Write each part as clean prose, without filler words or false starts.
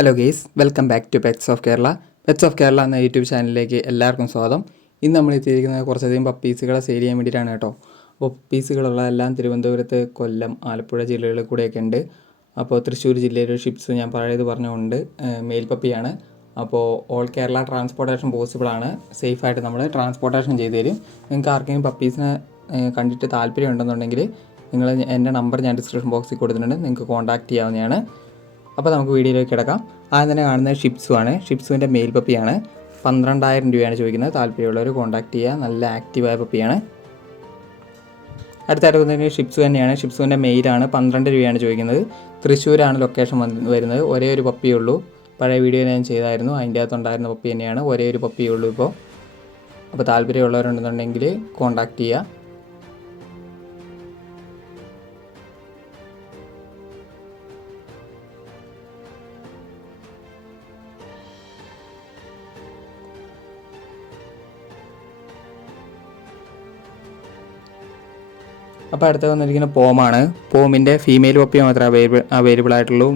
Hello guys, welcome back to pets of Kerala. Pets of Kerala എന്ന YouTube ചാനലിലേക്ക് എല്ലാവർക്കും സ്വാഗതം. ഇന്ന് നമ്മൾ എത്തിയിരിക്കുന്നത് കുറച്ചധികം പപ്പീസുകളെ സെയിൽ ചെയ്യാൻ വേണ്ടിയിട്ടാണ് കേട്ടോ. അപ്പോൾ പപ്പീസുകളുള്ള എല്ലാം തിരുവനന്തപുരത്ത്, കൊല്ലം, ആലപ്പുഴ ജില്ലകളിൽ കൂടെയൊക്കെ ഉണ്ട്. അപ്പോൾ തൃശ്ശൂർ ജില്ലയിലെ ഷിപ്സ് ഞാൻ പറഞ്ഞുകൊണ്ട് മെയിൽ പപ്പിയാണ്. അപ്പോൾ ഓൾ കേരള ട്രാൻസ്പോർട്ടേഷൻ പോസിബിൾ ആണ്. സേഫായിട്ട് നമ്മൾ ട്രാൻസ്പോർട്ടേഷൻ ചെയ്ത് തരും. നിങ്ങൾക്ക് ആർക്കെങ്കിലും പപ്പീസിനെ കണ്ടിട്ട് താല്പര്യം ഉണ്ടെന്നുണ്ടെങ്കിൽ നിങ്ങൾ എൻ്റെ നമ്പർ ഞാൻ ഡിസ്ക്രിപ്ഷൻ ബോക്സിൽ കൊടുത്തിട്ടുണ്ട്, നിങ്ങൾക്ക് കോൺടാക്റ്റ് ചെയ്യാവുന്നതാണ്. അപ്പോൾ നമുക്ക് വീഡിയോയിലേക്ക് കിടക്കാം. ആദ്യം തന്നെ കാണുന്നത് ഷിപ്സുമാണ്. ഷിപ്സുവിൻ്റെ മെയിൽ പപ്പിയാണ്. 12,000 രൂപയാണ് ചോദിക്കുന്നത്. താല്പര്യമുള്ളവർ കോൺടാക്ട് ചെയ്യുക. നല്ല ആക്റ്റീവായ പപ്പിയാണ്. അടുത്തായിട്ട് വന്നിട്ട് ഷിപ്സു തന്നെയാണ്. ഷിപ്സുവിൻ്റെ മെയിലാണ്. 12 രൂപയാണ് ചോദിക്കുന്നത്. തൃശ്ശൂരാണ് ലൊക്കേഷൻ വരുന്നത്. ഒരേ ഒരു പപ്പിയേ ഉള്ളൂ. പഴയ വീഡിയോ ഞാൻ ചെയ്തായിരുന്നു, അതിൻ്റെ അകത്തുണ്ടായിരുന്ന പപ്പി തന്നെയാണ്. ഒരേ ഒരു പപ്പിയേ ഉള്ളൂ ഇപ്പോൾ. അപ്പോൾ താല്പര്യമുള്ളവരുണ്ടെന്നുണ്ടെങ്കിൽ കോൺടാക്ട് ചെയ്യുക. അപ്പോൾ അടുത്ത് വന്നിരിക്കുന്ന പോമാണ്. പോമിൻ്റെ ഫീമെയിൽ പപ്പി മാത്രമേ അവൈലബിൾ ആയിട്ടുള്ളൂ.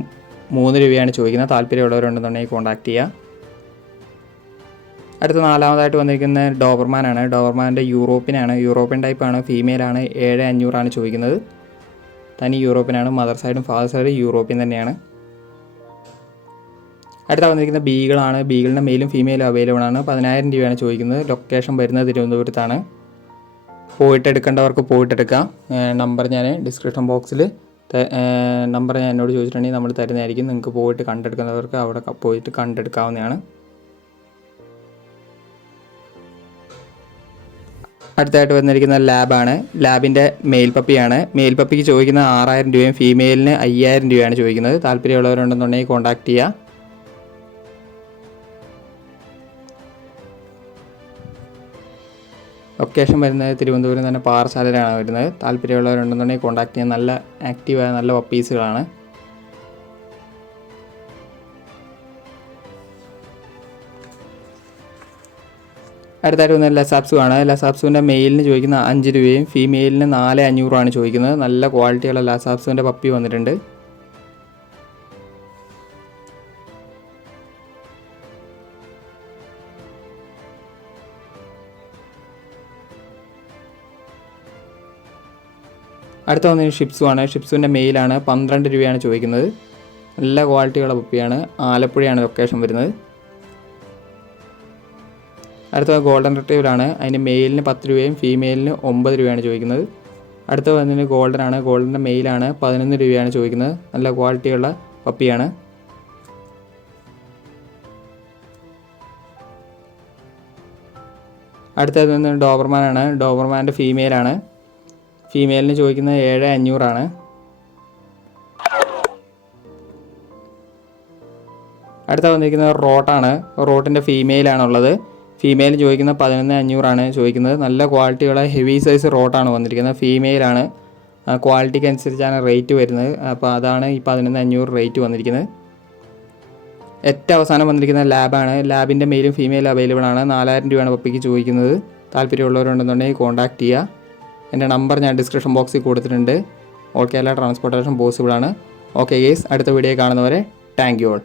3 രൂപയാണ് ചോദിക്കുന്നത്. താല്പര്യമുള്ളവരുണ്ടെന്നുണ്ടെങ്കിൽ കോൺടാക്ട് ചെയ്യുക. അടുത്ത നാലാമതായിട്ട് വന്നിരിക്കുന്ന ഡോബർമാനാണ്. ഡോബർമാൻ്റെ യൂറോപ്യൻ ടൈപ്പാണ്. ഫീമെയിലാണ്. 7,500 ചോദിക്കുന്നത്. തനി യൂറോപ്യനാണ്. മദർ സൈഡും ഫാദർ സൈഡും യൂറോപ്യൻ തന്നെയാണ്. അടുത്ത വന്നിരിക്കുന്ന ബീഗിളാണ്. ബീഗിളിൻ്റെ മെയിലും ഫീമെയിലും അവൈലബിൾ ആണ്. 10,000 രൂപയാണ് ചോദിക്കുന്നത്. ലൊക്കേഷൻ വരുന്നത് തിരുവനന്തപുരത്താണ്. പോയിട്ടെടുക്കേണ്ടവർക്ക് പോയിട്ടെടുക്കാം. നമ്പർ ഞാൻ ഡിസ്ക്രിപ്ഷൻ ബോക്സിൽ നമ്പർ ഞാൻ എന്നോട് ചോദിച്ചിട്ടുണ്ടെങ്കിൽ നമ്മൾ തരുന്നതായിരിക്കും. നിങ്ങൾക്ക് പോയിട്ട് കണ്ടെടുക്കുന്നവർക്ക് അവിടെ പോയിട്ട് കണ്ടെടുക്കാവുന്നതാണ്. അടുത്തായിട്ട് വന്നിരിക്കുന്ന ലാബാണ്. ലാബിൻ്റെ മെയിൽ പപ്പിയാണ്. മെയിൽ പപ്പിക്ക് ചോദിക്കുന്ന 6,000 രൂപയും ഫീമെയിലിന് 5,000 രൂപയാണ് ചോദിക്കുന്നത്. താല്പര്യമുള്ളവരുണ്ടെന്നുണ്ടെങ്കിൽ കോൺടാക്ട് ചെയ്യുക. ലൊക്കേഷൻ വരുന്നത് തിരുവനന്തപുരം തന്നെ, പാറശാലയിലാണ് വരുന്നത്. താല്പര്യമുള്ളവരുണ്ടെന്നുണ്ടെങ്കിൽ കോൺടാക്ട് ചെയ്യാൻ. നല്ല ആക്റ്റീവായ നല്ല പപ്പീസുകളാണ്. അടുത്തായിട്ട് വന്ന ലസാപ്സുമാണ്. ലസാപ്സുവിൻ്റെ മെയിലിന് ചോദിക്കുന്ന 5 രൂപയും ഫീമെയിലിന് 4,500 ചോദിക്കുന്നത്. നല്ല ക്വാളിറ്റിയുള്ള ലസാപ്സുവിൻ്റെ പപ്പി വന്നിട്ടുണ്ട്. അടുത്ത വന്നത് ഷിപ്സുമാണ്. ഷിപ്സുവിൻ്റെ മെയിലാണ്. 12 രൂപയാണ് ചോദിക്കുന്നത്. നല്ല ക്വാളിറ്റിയുള്ള പപ്പിയാണ്. ആലപ്പുഴയാണ് ലൊക്കേഷൻ വരുന്നത്. അടുത്ത ഗോൾഡൻ റിട്രീവറാണ്. അതിന് മെയിലിന് 10 രൂപയും ഫീമെയിലിന് 9 രൂപയാണ് ചോദിക്കുന്നത്. അടുത്ത വന്നതിന് ഗോൾഡനാണ്. ഗോൾഡൻ്റെ മെയിലാണ്. 11 രൂപയാണ് ചോദിക്കുന്നത്. നല്ല ക്വാളിറ്റിയുള്ള പപ്പിയാണ്. അടുത്തത് വന്ന് ഡോബർമാനാണ്. ഡോബർമാൻ്റെ ഫീമെയിലാണ്. ഫീമെയിലിന് ചോദിക്കുന്നത് 7,500. അടുത്ത വന്നിരിക്കുന്നത് റോട്ടാണ്. റോട്ടിൻ്റെ ഫീമെയിലാണുള്ളത്. ഫീമെയിൽ ചോദിക്കുന്നത് 11,500 ചോദിക്കുന്നത്. നല്ല ക്വാളിറ്റിയുള്ള ഹെവി സൈസ് റോട്ടാണ് വന്നിരിക്കുന്നത്. ഫീമെയിലാണ്. ക്വാളിറ്റിക്ക് അനുസരിച്ചാണ് റേറ്റ് വരുന്നത്. അപ്പോൾ അതാണ് ഈ 11,500 റേറ്റ് വന്നിരിക്കുന്നത്. ഏറ്റവും അവസാനം വന്നിരിക്കുന്ന ലാബാണ്. ലാബിൻ്റെ മെയിലും ഫീമെയിലും അവൈലബിൾ ആണ്. 4,000 രൂപയാണ് പപ്പിക്ക് ചോദിക്കുന്നത്. താല്പര്യമുള്ളവരുണ്ടെന്നുണ്ടെങ്കിൽ കോൺടാക്ട് ചെയ്യുക. എൻ്റെ നമ്പർ ഞാൻ ഡിസ്ക്രിപ്ഷൻ ബോക്സിൽ കൊടുത്തിട്ടുണ്ട്. ഓൾ കേരള ട്രാൻസ്പോർട്ടേഷൻ പോസിബിൾ ആണ്. ഓക്കെ ഗേസ്, അടുത്ത വീഡിയോ കാണുന്നവരെ താങ്ക് യു ഓൾ.